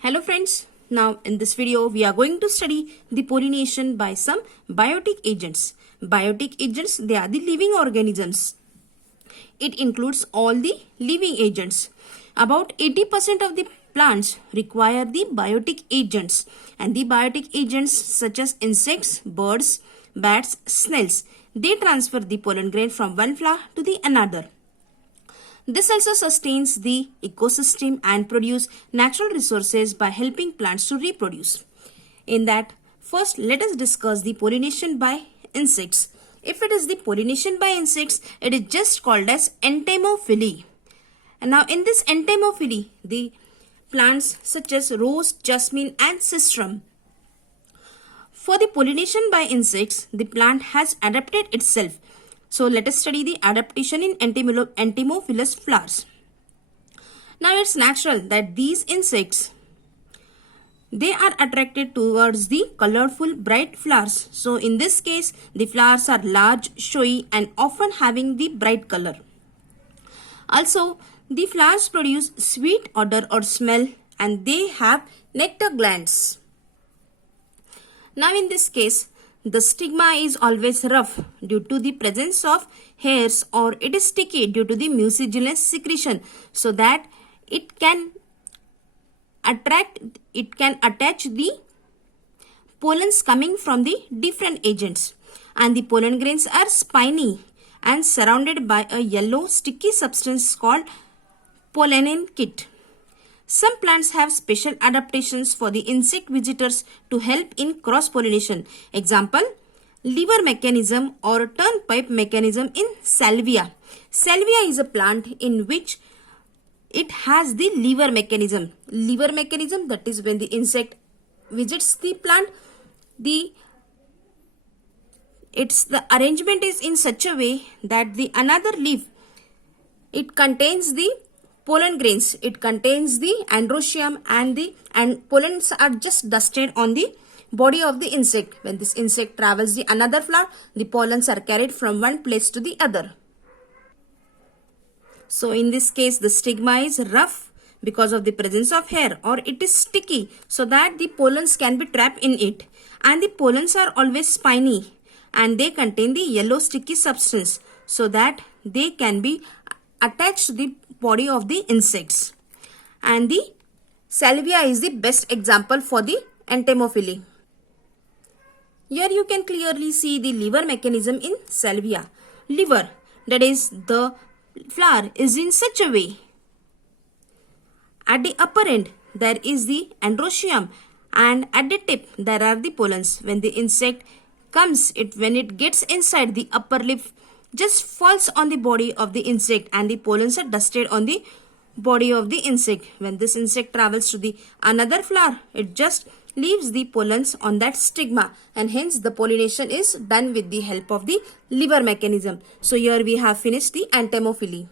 Hello friends, now in this video we are going to study the pollination by some biotic agents. Biotic agents, they are the living organisms. It includes all the living agents. About 80% of the plants require the biotic agents, and the biotic agents such as insects, birds, bats, snails, they transfer the pollen grain from one flower to the another. This also sustains the ecosystem and produce natural resources by helping plants to reproduce. In that, first let us discuss the pollination by insects. If it is the pollination by insects, it is just called as entomophily. And now in this entomophily, the plants such as rose, jasmine and sistrum. For the pollination by insects, the plant has adapted itself. So let us study the adaptation in entomophilous flowers. Now it's natural that these insects, they are attracted towards the colorful bright flowers. So in this case, the flowers are large, showy and often having the bright color. Also, the flowers produce sweet odor or smell and they have nectar glands. Now in this case, the stigma is always rough due to the presence of hairs, or it is sticky due to the mucilaginous secretion, so that it can attach the pollens coming from the different agents. And the pollen grains are spiny and surrounded by a yellow sticky substance called pollenin kit. Some plants have special adaptations for the insect visitors to help in cross-pollination. Example, lever mechanism or turnpike mechanism in salvia. Salvia is a plant in which it has the lever mechanism. Lever mechanism, that is when the insect visits the plant, the arrangement is in such a way that the another leaf, it contains the pollen grains, it contains the androecium and pollens are just dusted on the body of the insect. When this insect travels the another flower, the pollens are carried from one place to the other. So in this case, the stigma is rough because of the presence of hair, or it is sticky so that the pollens can be trapped in it. And the pollens are always spiny and they contain the yellow sticky substance so that they can be attached to the body of the insects. And the salvia is the best example for the entomophily. Here you can clearly see the lever mechanism in salvia. Lever, that is the flower is in such a way. At the upper end there is the androecium and at the tip there are the pollens. When the insect comes, when it gets inside, the upper lip just falls on the body of the insect and the pollens are dusted on the body of the insect. When this insect travels to the another flower, it just leaves the pollens on that stigma, and hence the pollination is done with the help of the lever mechanism. So here we have finished the entomophily.